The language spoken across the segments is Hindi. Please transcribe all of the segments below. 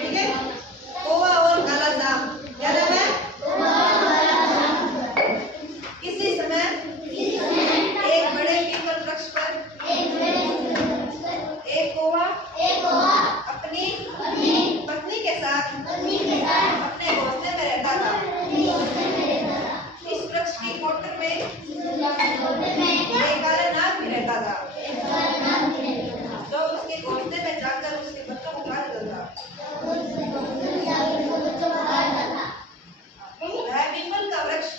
ठीक है। कौवा और काला सांप, क्या नाम है? किसी समय एक बड़े पीपल वृक्ष पर एक कौवा अपनी पत्नी के साथ अपने घोंसले में रहता था। इस वृक्ष की कोटर में एक काला नाग भी रहता था, जो उसके घोंसले में जाकर उसके बच्चों को खा लेता था। वह पीपल का वृक्ष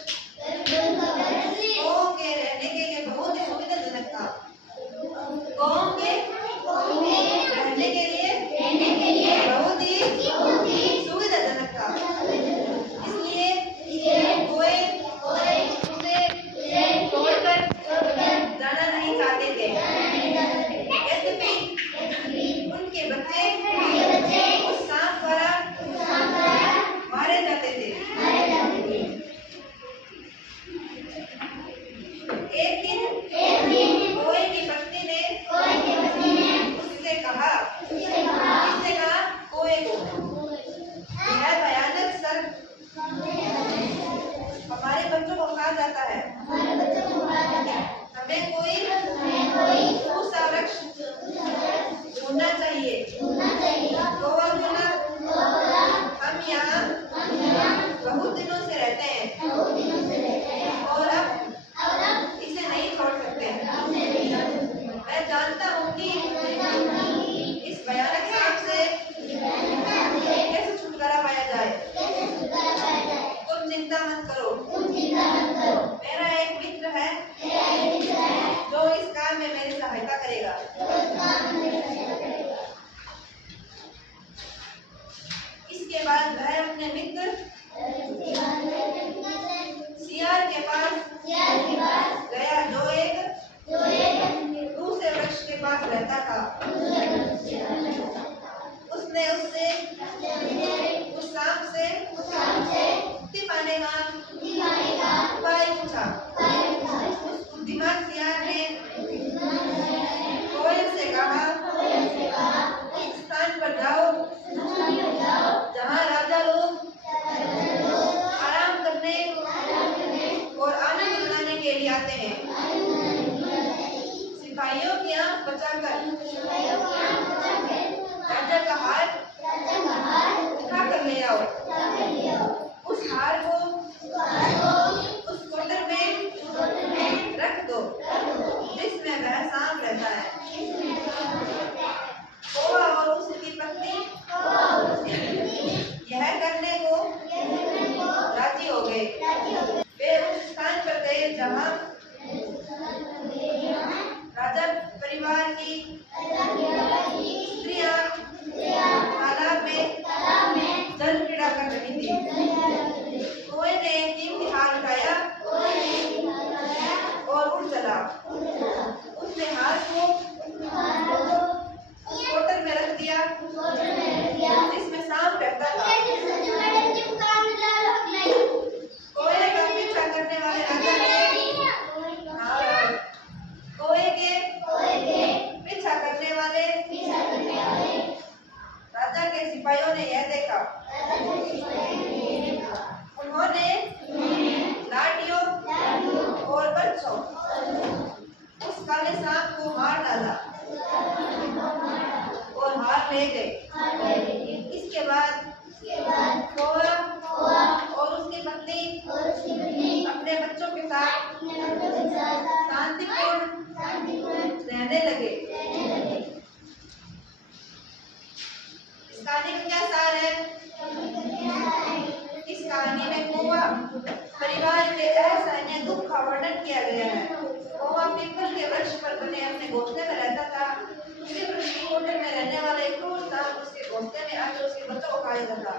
कौओं के रहने के लिए बहुत ही सुविधाजनक था। कौओं के रहने के लिए बहुत ही सुविधाजनक था, इसलिए कौवे उसे छोड़कर जाना नहीं चाहते थे। यद्यपि उनके बच्चे उस सांप द्वारा मारे जाते थे। एक दिन कौवे की पत्नी ने उससे कहा कौवे को, यह भयानक सर्प हमारे बच्चों को खा जाता है, हमें कोई दूसरा वृक्ष ढूंढना चाहिए। कौवा बोला, हम यहाँ बहुत दिनों से रहते हैं और अब इसे नहीं छोड़ सकते। मैं जानता हूँ कि इस भयानक सांप से कैसे छुटकारा पाया जाए। तुम चिंता मत करो, मेरा एक मित्र है जो इस काम में मेरी सहायता करेगा। इसके बाद वह अपने मित्र सियार के पास गया, जो एक दूसरे वृक्ष के पास रहता था। उसने उससे उस सांप से मुक्ति पाने का उपाय पूछा। उस बुद्धिमान सियार ने कौवे से कहा, उस स्थान पर जाओ जहाँ राजा लोग आराम करने और आनंद मनाने के लिए आते हैं। सिपाहियों की आंख बचाकर राजा का हार उठा कर ले आओ। उस हार को उस कोटर में रख दो जिसमें वह सांप रहता है। कौवा और उसकी पत्नी यह करने को राजी हो गए। वे उस स्थान पर गए जहाँ राजा परिवार की स्त्रियां तालाब में जल क्रीड़ा कर रही थी। कौवे ने कीमती हार उठाया और उड़ चला। उसने हार को उस कोटर में रख दिया जिसमें सांप रहता था। कौवे का पीछा करने वाले राजा कौवे के पीछा करने वाले राजा के सिपाहियों ने यह देखा। उन्होंने लाठियों और बरछों उस काले सांप को मार डाला और हार ले गए। इसके बाद कौवा और उसकी पत्नी अपने बच्चों के साथ शांतिपूर्ण रहने लगे। इस कहानी का क्या सार है? इस कहानी में कौवा परिवार के असहनीय दुख का वर्णन किया गया है। कौवा पीपल के वृक्ष पर बने अपने घोंसले में रहता था। उसी वृक्ष की कोटर में रहने वाला एक क्रूर सांप उसके घोंसले में आकर उसके बच्चों को खा लेता था।